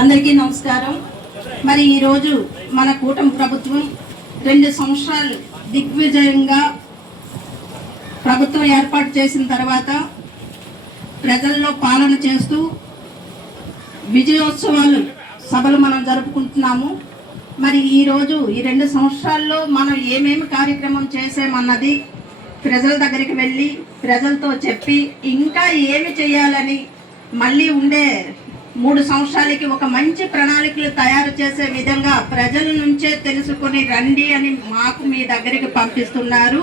అందరికీ నమస్కారం. మరి ఈరోజు మన కూటమి ప్రభుత్వం 2 సంవత్సరాలు దిగ్విజయంగా ప్రభుత్వం ఏర్పాటు చేసిన తర్వాత ప్రజల్లో పాలన చేస్తూ విజయోత్సవాలు సభలు మనం జరుపుకుంటున్నాము. మరి ఈరోజు ఈ 2 సంవత్సరాల్లో మనం ఏమేమి కార్యక్రమం చేసామన్నది ప్రజల దగ్గరికి వెళ్ళి ప్రజలతో చెప్పి ఇంకా ఏమి చేయాలని మళ్ళీ ఉండే 3 సంవత్సరాలకి ఒక మంచి ప్రణాళికలు తయారు చేసే విధంగా ప్రజల నుంచే తెలుసుకొని రండి అని మాకు మీ దగ్గరికి పంపిస్తున్నారు.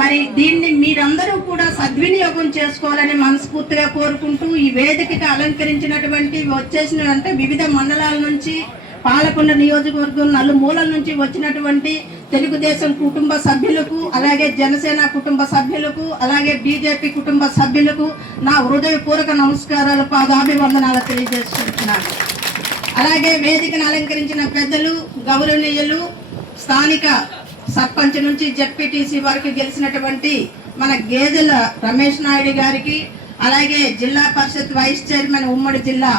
మరి దీన్ని మీరందరూ కూడా సద్వినియోగం చేసుకోవాలని మనస్ఫూర్తిగా కోరుకుంటూ ఈ వేదికకి అలంకరించినటువంటి వచ్చేసినంటే వివిధ మండలాల నుంచి పాలకొండ నియోజకవర్గం నలుమూలల నుంచి వచ్చినటువంటి తెలుగుదేశం కుటుంబ సభ్యులకు, అలాగే జనసేన కుటుంబ సభ్యులకు, అలాగే బీజేపీ కుటుంబ సభ్యులకు నా హృదయపూర్వక నమస్కారాలు, పాదాభివందనాలు తెలియజేసుకుంటున్నాను. అలాగే వేదికను అలంకరించిన పెద్దలు, గౌరవనీయులు, స్థానిక సర్పంచ్ నుంచి జెడ్పీటీసీ వరకు గెలిచినటువంటి మన గేదెల రమేష్ నాయుడు గారికి, అలాగే జిల్లా పరిషత్ వైస్ చైర్మన్ ఉమ్మడి జిల్లా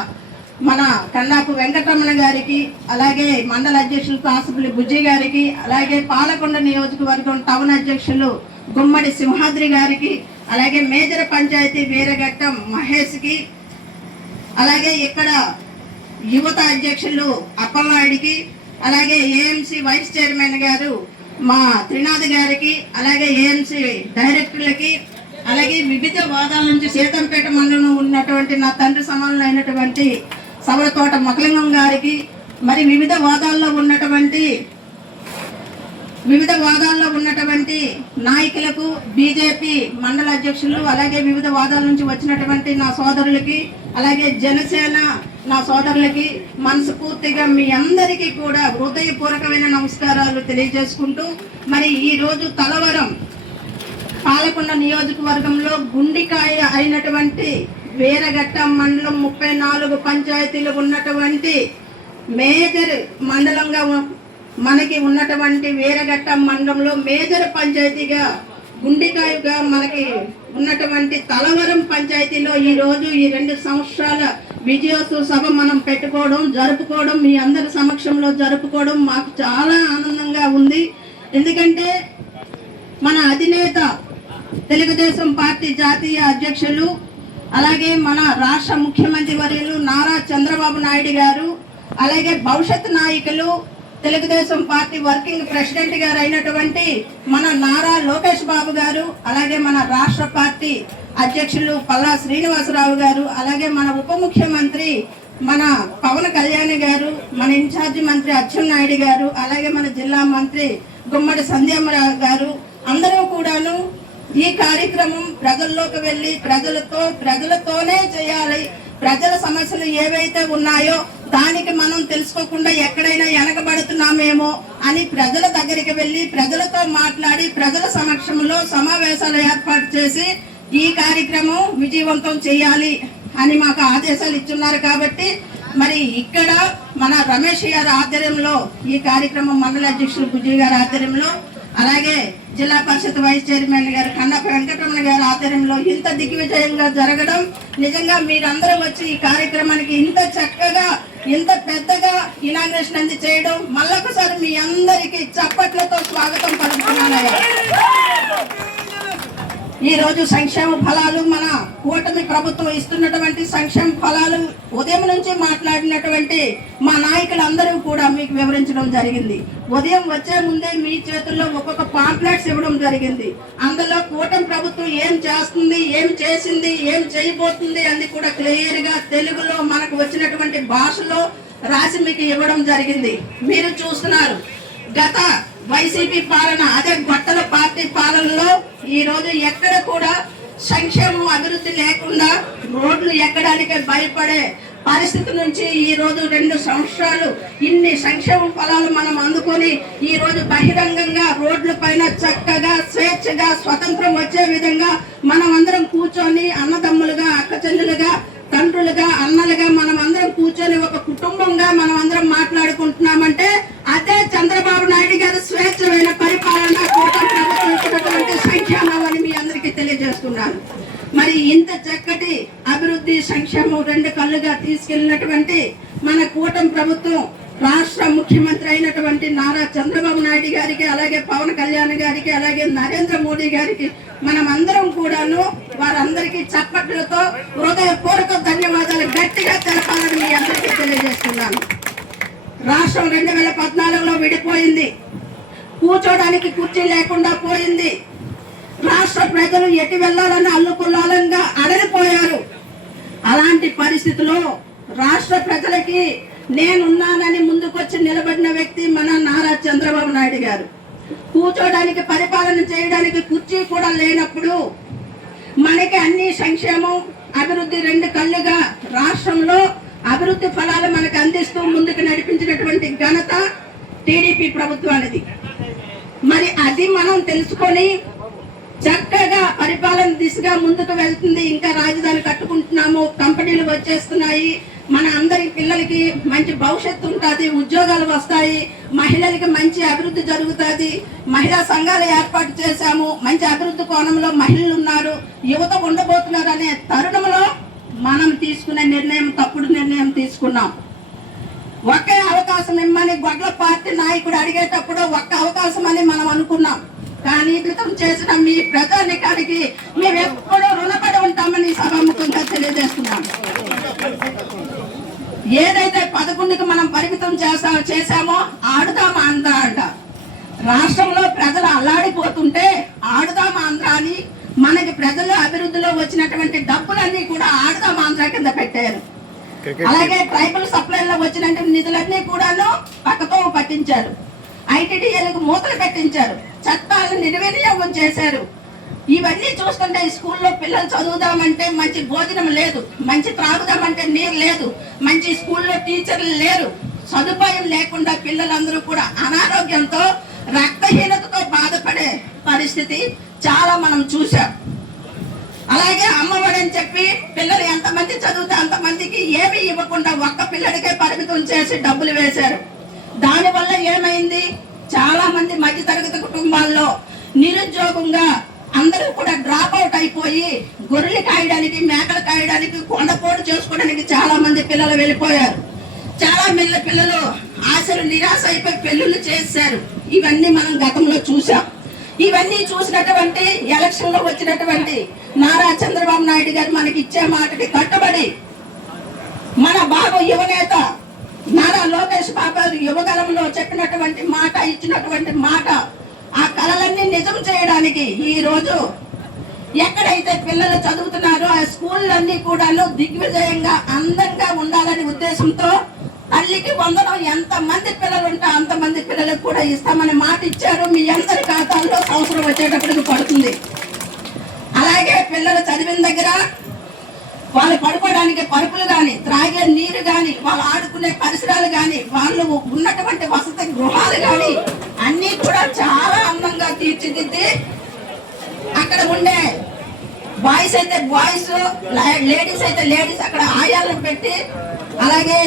మన కన్నాపు వెంకటరమణ గారికి, అలాగే మండల అధ్యక్షులు కాసుపులి బుజ్జి గారికి, అలాగే పాలకొండ నియోజకవర్గం టౌన్ అధ్యక్షులు గుమ్మడి సింహాద్రి గారికి, అలాగే మేజర్ పంచాయతీ వీరఘట్టం మహేష్కి, అలాగే ఇక్కడ యువత అధ్యక్షులు అప్పలనాయుడికి, అలాగే ఏఎంసీ వైస్ చైర్మన్ గారు మా త్రినాథ్ గారికి, అలాగే ఏఎంసీ డైరెక్టర్లకి, అలాగే వివిధ వాదాల నుంచి సీతంపేట మండలంలో ఉన్నటువంటి నా తండ్రి సమానులు అయినటువంటి సవరతోట మకలింగం గారికి, మరి వివిధ వాదాల్లో ఉన్నటువంటి నాయకులకు, బీజేపీ మండల అధ్యక్షులు, అలాగే వివిధ వాదాల నుంచి వచ్చినటువంటి నా సోదరులకి, అలాగే జనసేన నా సోదరులకి మనస్ఫూర్తిగా మీ అందరికీ కూడా హృదయపూర్వకమైన నమస్కారాలు తెలియజేసుకుంటూ, మరి ఈరోజు తలవరం పాలకొండ నియోజకవర్గంలో గుండికాయ అయినటువంటి వీరఘట్టం మండలం 34 పంచాయతీలు ఉన్నటువంటి మేజర్ మండలంగా మనకి ఉన్నటువంటి వీరఘట్టం మండలంలో మేజర్ పంచాయతీగా గుండికాయగా మనకి ఉన్నటువంటి తలవరం పంచాయతీలో ఈరోజు ఈ 2 సంవత్సరాల విజయోత్సవ సభ మనం జరుపుకోవడం మీ అందరి సమక్షంలో జరుపుకోవడం మాకు చాలా ఆనందంగా ఉంది. ఎందుకంటే మన అధినేత తెలుగుదేశం పార్టీ జాతీయ అధ్యక్షులు, అలాగే మన రాష్ట్ర ముఖ్యమంత్రి వర్యులు నారా చంద్రబాబు నాయుడు గారు, అలాగే భవిష్యత్ నాయకులు తెలుగుదేశం పార్టీ వర్కింగ్ ప్రెసిడెంట్ గారు అయినటువంటి మన నారా లోకేష్ బాబు గారు, అలాగే మన రాష్ట్ర పార్టీ అధ్యక్షులు పల్లా శ్రీనివాసరావు గారు, అలాగే మన ఉప ముఖ్యమంత్రి మన పవన్ కళ్యాణ్ గారు, మన ఇన్ఛార్జి మంత్రి అచ్చెన్నాయుడు గారు, అలాగే మన జిల్లా మంత్రి గుమ్మడి సంధ్యామరావు గారు, అందరూ కూడాను ఈ కార్యక్రమం ప్రజల్లోకి వెళ్ళి ప్రజలతోనే చేయాలి. ప్రజల సమస్యలు ఏవైతే ఉన్నాయో దానికి మనం తెలుసుకోకుండా ఎక్కడైనా వెనకబడుతున్నామేమో అని ప్రజల దగ్గరికి వెళ్ళి ప్రజలతో మాట్లాడి ప్రజల సమక్షంలో సమావేశాలు ఏర్పాటు చేసి ఈ కార్యక్రమం విజయవంతం చేయాలి అని మాకు ఆదేశాలు ఇచ్చున్నారు. కాబట్టి మరి ఇక్కడ మన రమేష్ గారి ఆధ్వర్యంలో ఈ కార్యక్రమం మండల అధ్యక్షులు బుజ్జి గారి ఆధ్వర్యంలో, అలాగే జిల్లా పరిషత్ వైస్ చైర్మన్ గారు కన్నాపు వెంకటరమణ గారి ఆధ్వర్యంలో ఇంత దిగ్విజయంగా జరగడం, నిజంగా మీరందరూ వచ్చి ఈ కార్యక్రమానికి ఇంత చక్కగా ఇంత పెద్దగా ఇనాగ్రేషన్ అంది చేయడం మళ్ళొకసారి మీ అందరికీ చప్పట్లతో స్వాగతం పలుకుతున్నానయ్యా. ఈ రోజు సంక్షేమ ఫలాలు మన కూటమి ప్రభుత్వం ఇస్తున్నటువంటి సంక్షేమ ఫలాలు ఉదయం నుంచి మాట్లాడినటువంటి మా నాయకులందరూ కూడా మీకు వివరించడం జరిగింది. ఉదయం వచ్చే ముందే మీ చేతుల్లో ఒక్కొక్క పాంప్లెట్స్ ఇవ్వడం జరిగింది. అందులో కూటమి ప్రభుత్వం ఏం చేస్తుంది, ఏం చేసింది, ఏం చేయబోతుంది అని కూడా క్లియర్ గా తెలుగులో మనకు వచ్చినటువంటి భాషలో రాసి మీకు ఇవ్వడం జరిగింది. మీరు చూస్తున్నారు గత వైసీపీ పాలన, అదే బట్టల పార్టీ పాలనలో ఈ రోజు ఎక్కడ కూడా సంక్షేమం అభివృద్ధి లేకుండా రోడ్లు ఎక్కడానికి భయపడే పరిస్థితి నుంచి ఈ రోజు 2 సంవత్సరాలు ఇన్ని సంక్షేమ ఫలాలు మనం అందుకొని ఈ రోజు బహిరంగంగా రోడ్ల పైన చక్కగా స్వేచ్ఛగా స్వతంత్రం వచ్చే విధంగా మనం అందరం కూర్చొని అన్నదమ్ములుగా, అక్క చెల్లెలుగా, తండ్రులుగా, అన్నలుగా మనం అందరం కూర్చొని ఒక కుటుంబంగా మనం అందరం మాట్లాడుకుంటున్నామంటే అదే చంద్రబాబు నాయుడు గారి స్వేచ్ఛమైన పరిపాలన కూటమి ప్రభుత్వం ఇచ్చినటువంటి సంక్షేమం అని మీ అందరికీ తెలియజేస్తున్నాను. మరి ఇంత చక్కటి అభివృద్ధి సంక్షేమం 2 కళ్ళుగా తీసుకెళ్ళినటువంటి మన కూటమి ప్రభుత్వం రాష్ట్ర ముఖ్యమంత్రి అయినటువంటి నారా చంద్రబాబు నాయుడు గారికి, అలాగే పవన్ కళ్యాణ్ గారికి, అలాగే నరేంద్ర మోడీ గారికి మనం అందరం కూడాను వారందరికీ చప్పట్లతో హృదయపూర్వక ధన్యవాదాలు గట్టిగా తెలపాలని మీ అందరికీ తెలియజేస్తున్నాను. రాష్ట్రం 2014లో విడిపోయింది. కూర్చోడానికి కుర్చీ లేకుండా పోయింది. రాష్ట్ర ప్రజలు ఎటు వెళ్లాలని అల్లుకుల్లాలంగా అడలిపోయారు. అలాంటి పరిస్థితిలో రాష్ట్ర ప్రజలకి నేనున్నానని ముందుకొచ్చి నిలబడిన వ్యక్తి మన నారా చంద్రబాబు నాయుడు గారు. కూర్చోడానికి, పరిపాలన చేయడానికి కుర్చీ కూడా లేనప్పుడు మనకి అన్ని సంక్షేమం, అభివృద్ధి రెండు కళ్ళుగా రాష్ట్రంలో అభివృద్ధి ఫలాలు మనకు అందిస్తూ ముందుకు నడిపించినటువంటి ఘనత టీడీపీ ప్రభుత్వానిది. మరి అది మనం తెలుసుకొని చక్కగా పరిపాలన దిశగా ముందుకు వెళ్తుంది. ఇంకా రాజధాని కట్టుకుంటున్నాము, కంపెనీలు వచ్చేస్తున్నాయి, మన అందరి పిల్లలకి మంచి భవిష్యత్తు ఉంటుంది, ఉద్యోగాలు వస్తాయి, మహిళలకి మంచి అభివృద్ధి జరుగుతుంది, మహిళా సంఘాలు ఏర్పాటు చేశాము, మంచి అభివృద్ధి కోణంలో మహిళలు ఉన్నారు, యువత ఉండబోతున్నారు అనే తరుణంలో మనం తీసుకునే నిర్ణయం తప్పుడు నిర్ణయం తీసుకున్నాం. ఒకే అవకాశం ఇమ్మని గొడ్ల పార్టీ నాయకుడు అడిగేటప్పుడు ఒక్క అవకాశం అని మనం అనుకున్నాం. కానీ క్రితం చేసిన మీ ప్రజానికానికి మేము ఎప్పుడూ రుణపడి ఉంటామని సభాముఖంగా తెలియజేస్తున్నాం. ఏదైతే 11కి మనం పరిమితం చేశామో ఆడుదాం ఆంధ్ర అంట. రాష్ట్రంలో ప్రజలు అల్లాడిపోతుంటే ఆడుదాం ఆంధ్ర అని మనకి ప్రజలు అభివృద్ధిలో వచ్చినటువంటి డబ్బులన్నీ కూడా ఆడుదాం ఆంధ్ర కింద పెట్టారు. అలాగే ట్రైబల్ సప్లైలో వచ్చినటువంటి నిధులన్నీ కూడాను పక్కతో పట్టించారు. ఐటీడీఏలకు మూతలు పెట్టించారు. చట్టాలను నిర్వినియోగం చేశారు. ఇవన్నీ చూస్తుంటే స్కూల్లో పిల్లలు చదువుదామంటే మంచి భోజనం లేదు, మంచి త్రాగుదామంటే నీరు లేదు, మంచి స్కూల్లో టీచర్లు లేరు. సదుపాయం లేకుండా పిల్లలందరూ కూడా అనారోగ్యంతో, రక్తహీనతతో బాధపడే పరిస్థితి చాలా మనం చూసాం. అలాగే అమ్మఒడి అని చెప్పి పిల్లలు ఎంతమంది చదివితే అంతమందికి ఏమీ ఇవ్వకుండా ఒక్క పిల్లడికే పరిమితం చేసి డబ్బులు వేశారు. దానివల్ల ఏమైంది? చాలా మంది మధ్యతరగతి కుటుంబాల్లో నిరుద్యోగంగా అందరూ కూడా డ్రాప్ అవుట్ అయిపోయి గొర్రెలు కాయడానికి, మేకలు కాయడానికి, కొండపోటు చేసుకోవడానికి చాలా మంది పిల్లలు వెళ్ళిపోయారు. చాలా మంది పిల్లలు ఆశలు నిరాశ అయిపోయి పెళ్లిళ్ళు చేశారు. ఇవన్నీ మనం గతంలో చూసాం. ఇవన్నీ చూసినటువంటి ఎలక్షన్ లో వచ్చినటువంటి నారా చంద్రబాబు నాయుడు గారు మనకి ఇచ్చే మాటకి కట్టుబడి మన బాబు యువనేత నారా లోకేష్ బాబు యువగలంలో చెప్పినటువంటి మాట, ఇచ్చినటువంటి మాట, ఆ కళలన్నీ నిజం చేయడానికి ఈ రోజు ఎక్కడైతే పిల్లలు చదువుతున్నారో ఆ స్కూళ్ళన్నీ కూడా దిగ్విజయంగా అందంగా ఉండాలనే ఉద్దేశంతో తల్లికి వందనం ఎంత మంది పిల్లలు ఉంటే అంతమంది పిల్లలకు కూడా ఇస్తామని మాట ఇచ్చారు. మీ అందరి ఖాతాల్లో సంవత్సరం వచ్చేటప్పటికి పడుతుంది. అలాగే పిల్లలు చదివిన దగ్గర వాళ్ళు పడుకోవడానికి పరుపులు కానీ, త్రాగే నీరు కానీ, వాళ్ళు ఆడుకునే పరిసరాలు కానీ, వాళ్ళు ఉన్నటువంటి వసతి గృహాలు కానీ అన్నీ కూడా చాలా అందంగా తీర్చిదిద్ది అక్కడ ఉండే బాయ్స్ అయితే బాయ్స్, లేడీస్ అయితే లేడీస్ అక్కడ ఆయాలను పెట్టి, అలాగే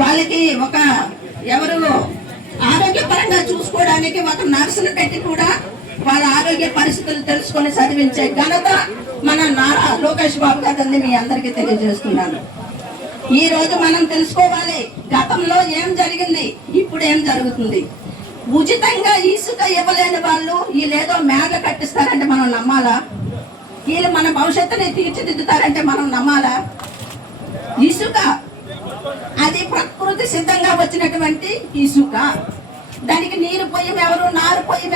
వాళ్ళకి ఒక ఎవరు ఆరోగ్యపరంగా చూసుకోవడానికి ఒక నర్సును పెట్టి కూడా వాళ్ళ ఆరోగ్య పరిస్థితులు తెలుసుకొని చదివించే ఘనత మన నారా లోకేష్ బాబు గారిని మీ అందరికీ తెలియజేస్తున్నాను. ఈ రోజు మనం తెలుసుకోవాలి గతంలో ఏం జరిగింది, ఇప్పుడు ఏం జరుగుతుంది. ఉచితంగా ఇసుక ఇవ్వలేని వాళ్ళు వీళ్ళేదో మేఘ కట్టిస్తారంటే మనం నమ్మాలా? వీళ్ళు మన భవిష్యత్తుని తీర్చిదిద్దుతారంటే మనం నమ్మాలా? ఇసుక అది ప్రకృతి సిద్ధంగా వచ్చినటువంటి ఇసుక. దానికి నీరు పొయ్యం ఎవరు, నారు పొయ్యం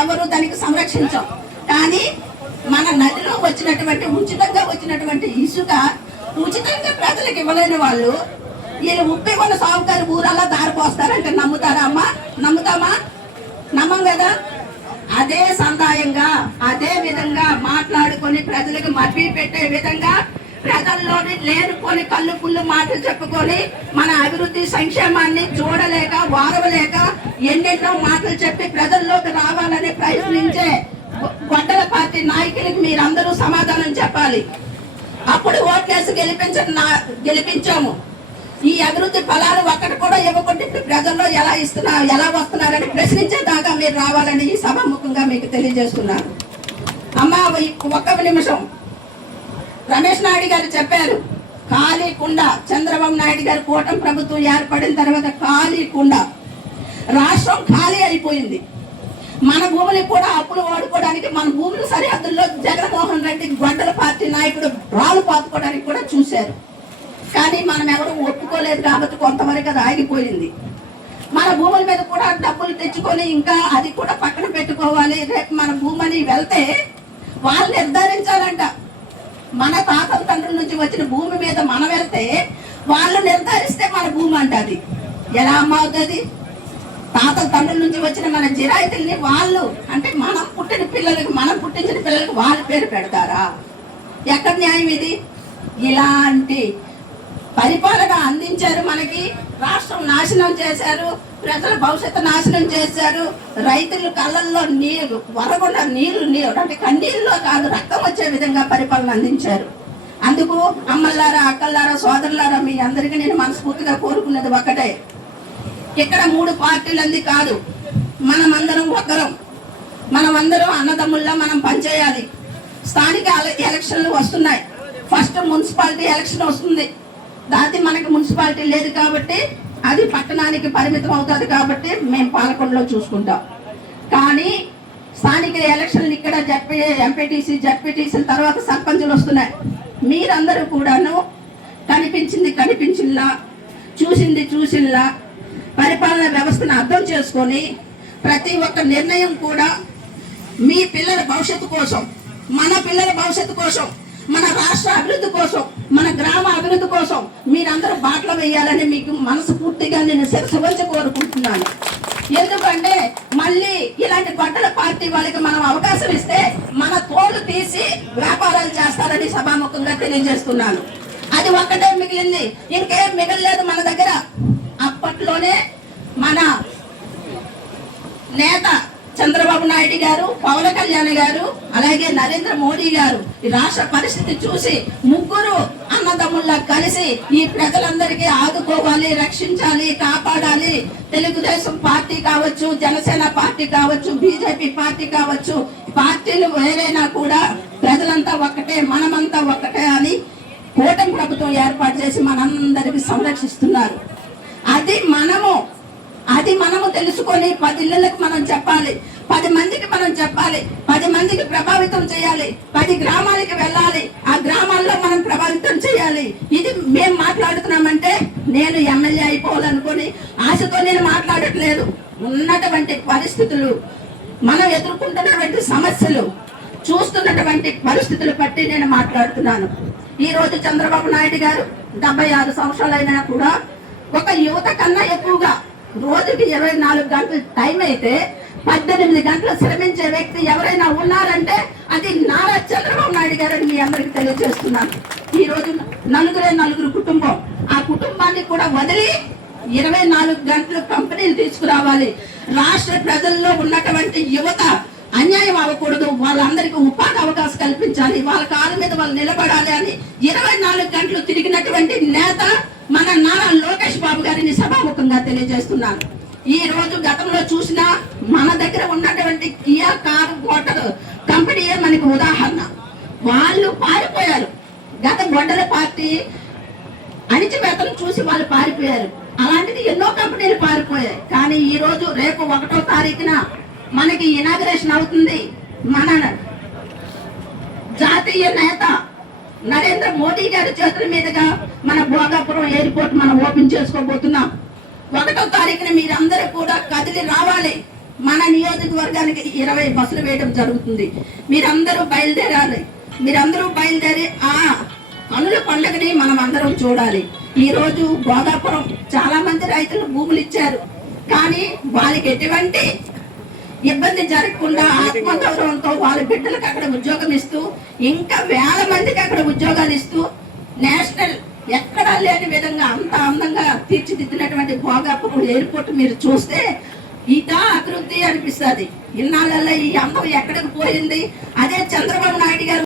ఎవరు దానికి సంరక్షించాం. కానీ మన నదిలో వచ్చినటువంటి ఉచితంగా వచ్చినటువంటి ఇసుక ఉచితంగా ప్రజలకు ఇవ్వలేని వాళ్ళు వీళ్ళు ఉప్పు ఇవ్వని సాగుకారు ఊరల్లా దారిపోస్తారంటే నమ్ముతారా అమ్మా? నమ్ముతామా? నమ్మం కదా. అదే సందాయంగా అదే విధంగా మాట్లాడుకొని ప్రజలకు మభ్య పెట్టే విధంగా ప్రజల్లోని లేనుకొని కళ్ళు పుల్లు మాటలు చెప్పుకొని మన అభివృద్ధి సంక్షేమాన్ని చూడలేక వారవలేక ఎన్నెన్నో మాటలు చెప్పి ప్రజల్లోకి రావాలని ప్రయత్నించే గొడ్డల పార్టీ నాయకులకు మీరందరూ సమాధానం చెప్పాలి. అప్పుడు ఓట్లేసి గెలిపించాము. ఈ అభివృద్ధి ఫలాలు ఒక్కటి కూడా ఇవ్వకుండా ఇప్పుడు ప్రజల్లో ఎలా వస్తున్నారని ప్రశ్నించేదాకా మీరు రావాలని ఈ సభాముఖంగా మీకు తెలియజేస్తున్నాను. అమ్మా ఒక్క నిమిషం. రమేష్ నాయుడు గారు చెప్పారు ఖాళీ కుండ. చంద్రబాబు నాయుడు గారు కూటమి ప్రభుత్వం ఏర్పడిన తర్వాత ఖాళీ కుండ, రాష్ట్రం ఖాళీ అయిపోయింది. మన భూములు కూడా అప్పులు వాడుకోవడానికి, మన భూముల సరిహద్దుల్లో జగన్మోహన్ రెడ్డి గొడ్డల పార్టీ నాయకుడు రాళ్ళు పాతుకోవడానికి కూడా చూశారు. కానీ మనం ఎవరు ఒప్పుకోలేదు కాబట్టి కొంతవరకు అది ఆగిపోయింది. మన భూముల మీద కూడా డబ్బులు తెచ్చుకొని ఇంకా అది కూడా పక్కన పెట్టుకోవాలి. రేపు మన భూమని వెళ్తే వాళ్ళు నిర్ధారించాలంట. మన తాతల తండ్రుల నుంచి వచ్చిన భూమి మీద మనం వెళ్తే వాళ్ళు నిర్ధారిస్తే మన భూమి అంట. అది ఎలా అమ్మ అవుతుంది? తాతల తండ్రుల నుంచి వచ్చిన మన జిరాయితీల్ని వాళ్ళు అంటే మనం పుట్టిన పిల్లలకి, మనం పుట్టించిన పిల్లలకి వాళ్ళ పేరు పెడతారా? ఎక్కడ న్యాయం ఇది? ఇలాంటి పరిపాలన అందించారు. మనకి రాష్ట్రం నాశనం చేశారు, ప్రజల భవిష్యత్తు నాశనం చేశారు. రైతులు కళ్ళల్లో నీళ్లు వరకుండా నీళ్లు అంటే కన్నీళ్ళలో కాదు రక్తం వచ్చే విధంగా పరిపాలన అందించారు. అందుకు అమ్మలారా, అక్కలారా, సోదరులారా, మీ అందరికీ నేను మనస్ఫూర్తిగా కోరుకున్నది ఒకటే, ఇక్కడ 3 పార్టీలంది కాదు, మనమందరం ఒకరం. మనమందరం అన్నదమ్ముల్లా మనం పనిచేయాలి. స్థానిక ఎలక్షన్లు వస్తున్నాయి. ఫస్ట్ మున్సిపాలిటీ ఎలక్షన్ వస్తుంది. దాది మనకి మున్సిపాలిటీ లేదు కాబట్టి అది పట్టణానికి పరిమితం అవుతుంది కాబట్టి మేము పాలకొండలో చూసుకుంటాం. కానీ స్థానిక ఎలక్షన్లు ఇక్కడ జడ్పీటీసీ తర్వాత సర్పంచులు వస్తున్నాయి. మీరందరూ కూడాను కనిపించిందా, చూసిందా పరిపాలన వ్యవస్థను అర్థం చేసుకొని ప్రతి ఒక్క నిర్ణయం కూడా మీ పిల్లల భవిష్యత్తు కోసం, మన పిల్లల భవిష్యత్తు కోసం, మన రాష్ట్ర అభివృద్ధి కోసం, మన గ్రామ అభివృద్ధి కోసం మీరందరూ బాటలో వేయాలని మీకు మనస్ఫూర్తిగా నేను శిరస్సు వంచి కోరుకుంటున్నాను. ఎందుకంటే మళ్ళీ ఇలాంటి గొడ్డల పార్టీ వాళ్ళకి మనం అవకాశం ఇస్తే మన తోలు తీసి వ్యాపారాలు చేస్తారని సభాముఖంగా తెలియజేస్తున్నాను. అది ఒక్కటే మిగిలింది, ఇంకేం మిగలలేదు మన దగ్గర. అప్పట్లోనే మన నేత చంద్రబాబు నాయుడు గారు, పవన్ కళ్యాణ్ గారు, అలాగే నరేంద్ర మోడీ గారు ఈ రాష్ట్ర పరిస్థితి చూసి ముగ్గురు అన్నదమ్ముల్లా కలిసి ఈ ప్రజలందరికీ ఆదుకోవాలి, రక్షించాలి, కాపాడాలి. తెలుగుదేశం పార్టీ కావచ్చు, జనసేన పార్టీ కావచ్చు, బీజేపీ పార్టీ కావచ్చు, పార్టీలు వేరైనా కూడా ప్రజలంతా ఒక్కటే, మనమంతా ఒక్కటే అని కూటమి ప్రభుత్వం ఏర్పాటు చేసి మనందరికీ సంరక్షిస్తున్నారు. అది మనము తెలుసుకొని 10 ఇళ్ళకి మనం చెప్పాలి, 10 మందికి మనం చెప్పాలి, 10 మందికి ప్రభావితం చేయాలి, 10 గ్రామాలకి వెళ్ళాలి, ఆ గ్రామాల్లో మనం ప్రభావితం చేయాలి. ఇది మేము మాట్లాడుతున్నామంటే నేను ఎమ్మెల్యే అయిపోవాలనుకొని ఆశతో నేను మాట్లాడట్లేదు. ఉన్నటువంటి పరిస్థితులు, మనం ఎదుర్కొంటున్నటువంటి సమస్యలు, చూస్తున్నటువంటి పరిస్థితులు బట్టి నేను మాట్లాడుతున్నాను. ఈ రోజు చంద్రబాబు నాయుడు గారు 76 సంవత్సరాలైనా కూడా ఒక యువత కన్నా ఎక్కువగా రోజుకి 24 గంటలు టైం అయితే 18 గంటలు శ్రమించే వ్యక్తి ఎవరైనా ఉన్నారంటే అది నారా చంద్రబాబు నాయుడు గారని మీ అందరికి తెలియజేస్తున్నాను. ఈ రోజు నలుగురు కుటుంబం, ఆ కుటుంబాన్ని కూడా వదిలి 24 గంటలు కంపెనీలు తీసుకురావాలి. రాష్ట్ర ప్రజల్లో ఉన్నటువంటి యువత అన్యాయం అవ్వకూడదు, వాళ్ళందరికీ ఉపాధి అవకాశం కల్పించాలి, వాళ్ళ కాళ్ళ మీద వాళ్ళు నిలబడాలి అని 24 గంటలు తిరిగినటువంటి నేత మన నారా లోకేష్ బాబు గారిని సభాముఖంగా తెలియజేస్తున్నాను. ఈ రోజు గతంలో చూసిన మన దగ్గర ఉన్నటువంటి కియా కార్ మోటార్ కంపెనీయే మనకి ఉదాహరణ. వాళ్ళు పారిపోయారు. గత గొడ్డల పార్టీ అణిచివేతను చూసి వాళ్ళు పారిపోయారు. అలాంటిది ఎన్నో కంపెనీలు పారిపోయాయి. కానీ ఈ రోజు రేపు 1వ తారీఖున మనకి ఇనాగరేషన్ అవుతుంది. మన జాతీయ నేత నరేంద్ర మోడీ గారి చేతుల మీదుగా మన భోగాపురం ఎయిర్పోర్ట్ మనం ఓపెన్ చేసుకోబోతున్నాం. 1వ తారీఖున మీరందరూ కూడా కదిలి రావాలి. మన నియోజకవర్గానికి 20 బస్సులు వేయడం జరుగుతుంది. మీరందరూ బయలుదేరాలి. మీరందరూ బయలుదేరి ఆ కనుల పండుగని మనం అందరం చూడాలి. ఈ రోజు భోగాపురం చాలా మంది రైతులు భూములు ఇచ్చారు. కానీ వాళ్ళకి ఎటువంటి ఇబ్బంది జరగకుండా ఆత్మగౌరవంతో వాళ్ళ బిడ్డలకు అక్కడ ఉద్యోగం ఇస్తూ, ఇంకా వేల మందికి అక్కడ ఉద్యోగాలు ఇస్తూ, నేషనల్ ఎక్కడా లేని విధంగా అంత అందంగా తీర్చిదిద్దినటువంటి భోగాపురం ఎయిర్పోర్ట్ మీరు చూస్తే ఇదా అభివృద్ధి అనిపిస్తుంది. ఇన్నాళ్ళల్లో ఈ అందం ఎక్కడికి పోయింది? అదే చంద్రబాబు నాయుడు గారు